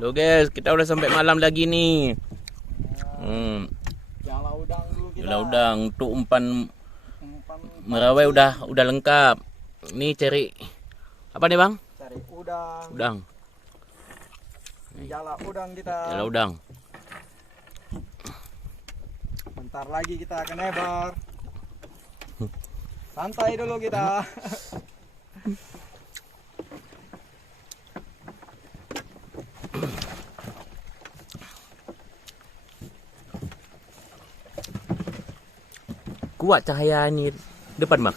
Halo guys, kita udah sampai malam lagi nih. Jala udang dulu kita. Jala udang untuk umpan Umpan merawai udah lengkap. Ini cari apa nih bang? cari udang. Udang. Jala udang kita. Jala udang. Bentar lagi kita akan nebar. Santai dulu kita. Kuat cahaya ini depan bang.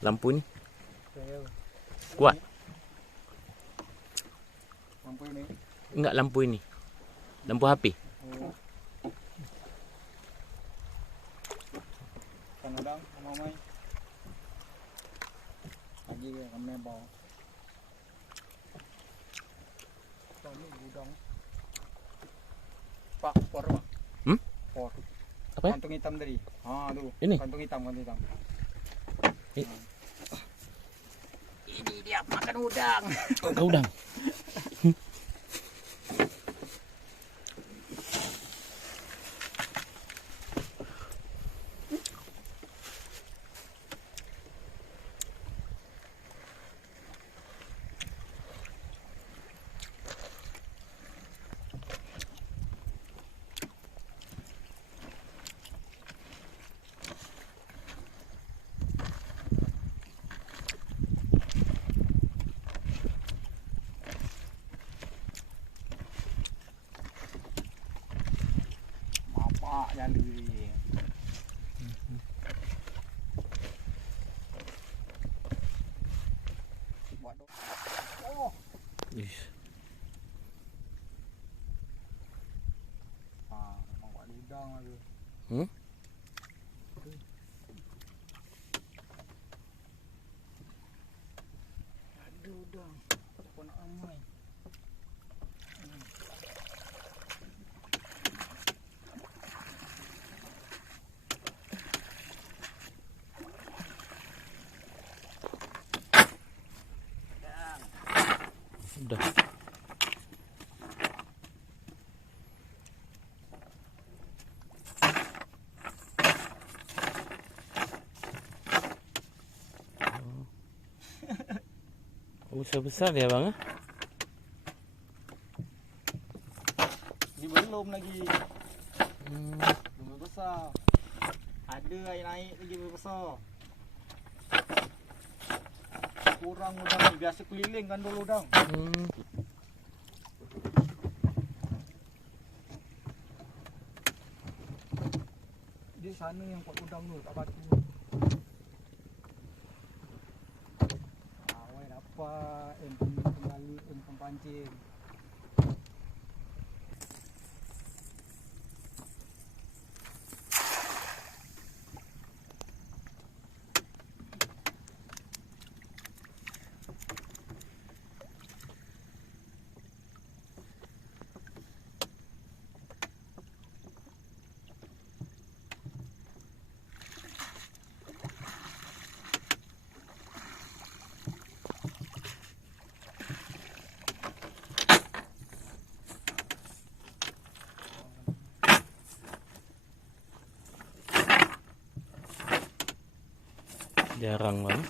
Lampu ini kuat. Lampu ini. Enggak lampu ini. Lampu HP. Kan udang, mamai. Lagi akan nebar. Ini udang. Pak, por pak. Por. Apa ya? Kantung hitam tadi. Tuh. Ini? Kantung hitam. Ini dia makan udang. udang. Apa yang di Oh, memang buat udang lagi. Ada udang. Apa nak ramai? Udah. Besar-besar ya bang? Ini belum lagi. Belum besar. Ada air naik lagi besar. Kurang udang ni, biasa keliling kan dulu udang. Di sana yang buat udang tu, tak batu. Awak dapat empun pancing. Jarang bang.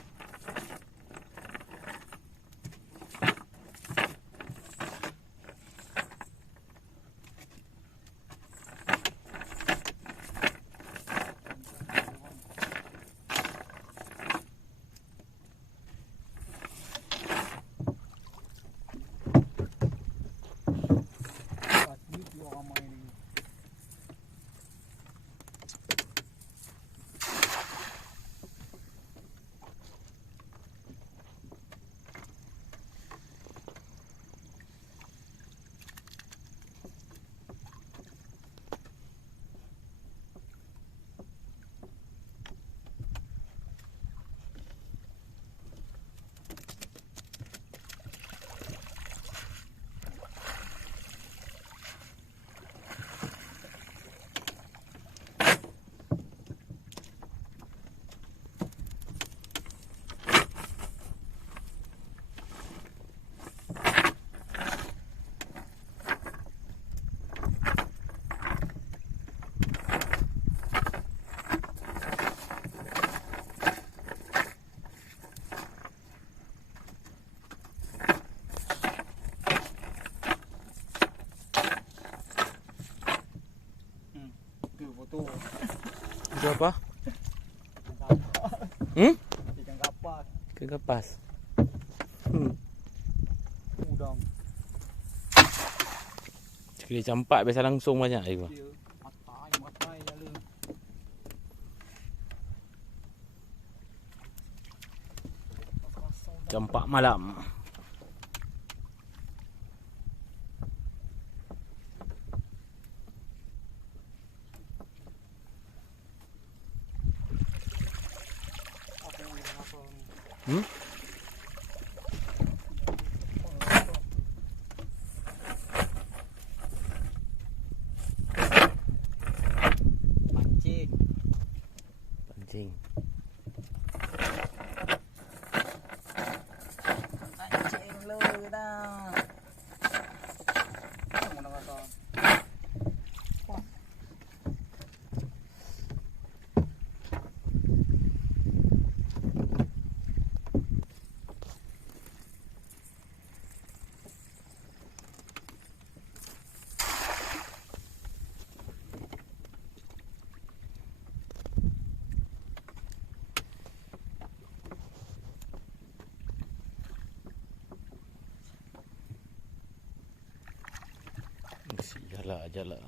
Itu apa? Ikan kapas. Ikan kapas. Udang. Sekali campak biasa langsung banyak air. Dia matai jala. Campak malam. Apa yang udang apa ni? Pancing. Pancing. Pancing lu dah. Mana kata? Jala.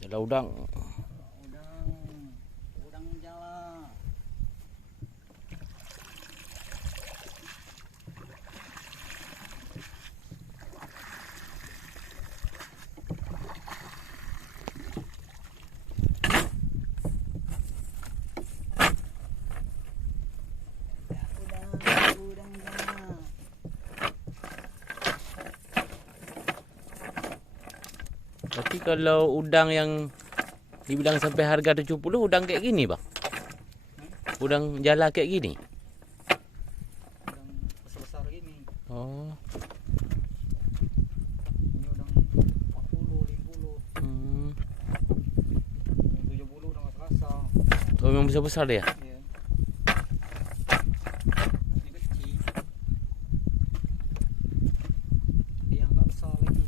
Jala udang. Udang jala. Udang jala. Tapi kalau udang yang dibilang sampai harga 70, udang kayak gini bang? Udang jala kayak gini? Udang besar-besar gini. Oh. Ini udang 40, 50. Yang 70 udah nggak terasa. Oh memang besar-besar dia? Iya. Ini kecil. Dia nggak besar lagi.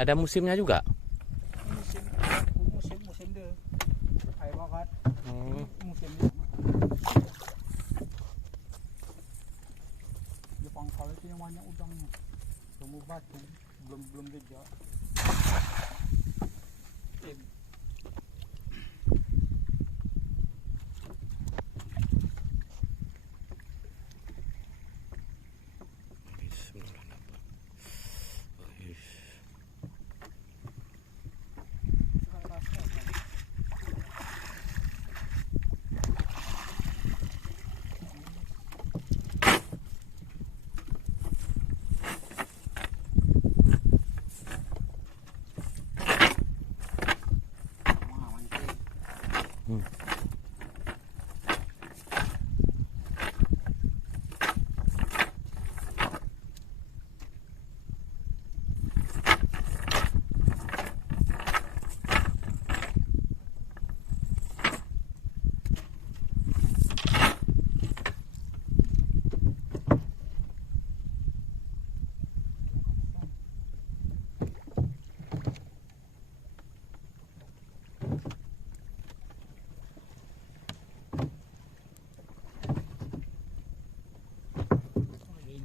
Ada musimnya juga? Musim dia. Air bakat. Musim dia. Di pangkal itu yang banyak udangnya. Semua batu. Belum gejak.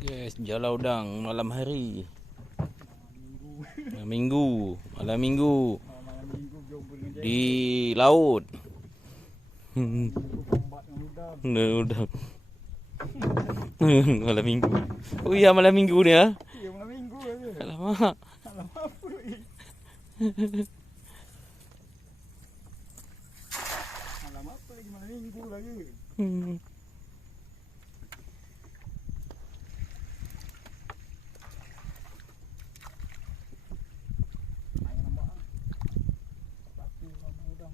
Guys, jala udang malam hari. Malam minggu Malam minggu jumpa dengan di laut. combat dengan udang. Udang. Malam minggu. Oh iya malam minggu ni ah. Iya malam minggu aja. Alamak. Alamak apa ni? Alamak apa lagi malam minggu lagi? Ayo nampak. Batu sama udang.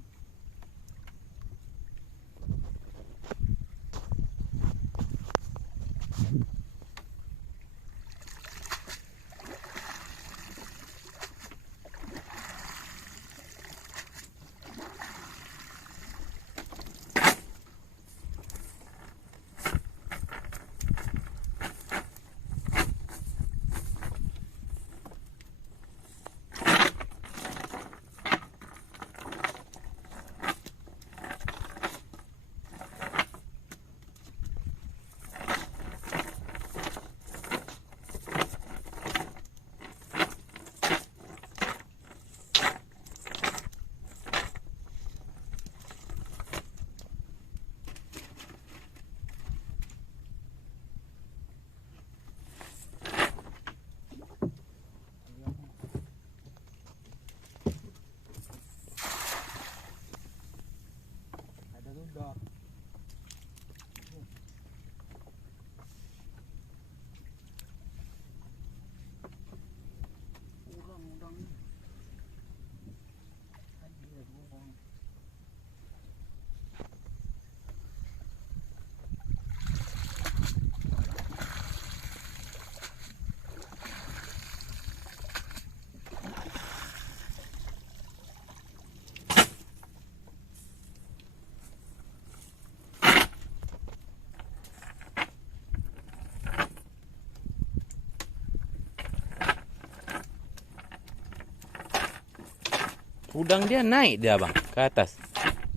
Udang dia naik dia bang ke atas.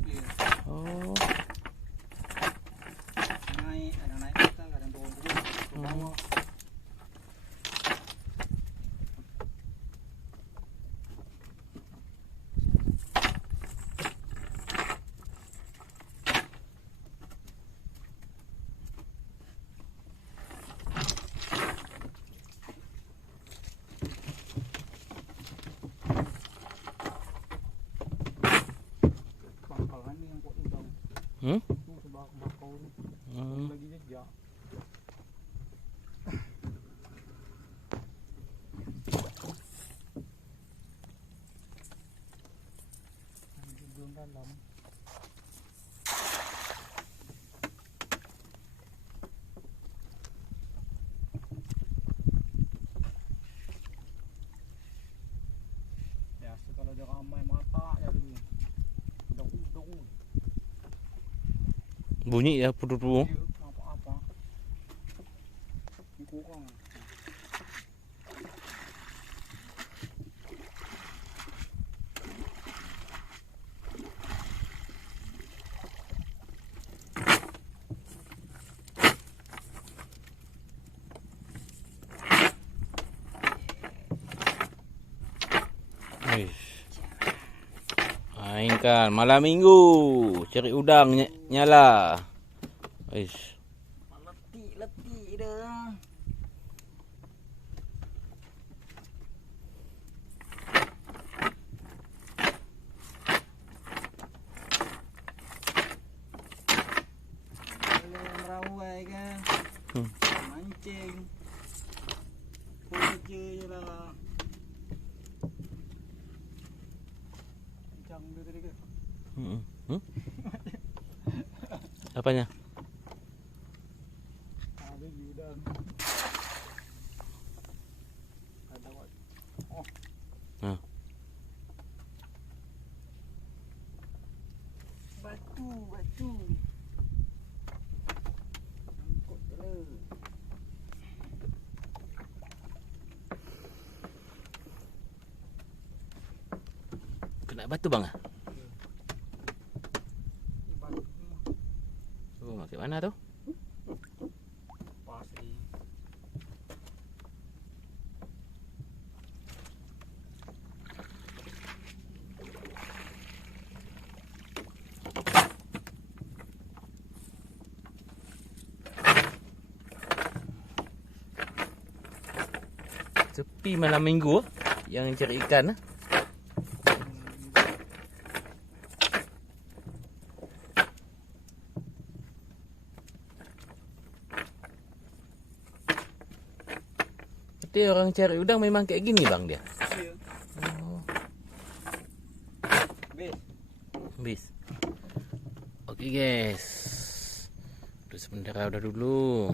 Iya. Oh. Naik, kadang naik ke atas, kadang turun ke bawah. Pangkalan ni yang kuat udang. Hmm? Tu sebelah bakau tu. Hmm. Lagi jejak. Belum dalam. Biasa kalau dia ramai mata jadi udang-udang. Bunyi ya putu-putu. Dia apa-apa. Ni kurang. Mainkan malam minggu cari udang nyala. Ish. Letih dah. Boleh merawai kan. Mancing. Kerja je lah. Kencang dia tadi ke? Hmm. Apanya? Ada udang. Ada wat. Oh. Nah. Batu. Angkut terus. Kena batu bang ah? Ni batu semua. Oh, maksud mana tu? Pasir. Sepi malam minggu yang cari ikan ah. Berarti orang cari udang memang kayak gini bang dia. Ya. Oh, Habis. habis. Oke guys. Udah sementara udah dulu.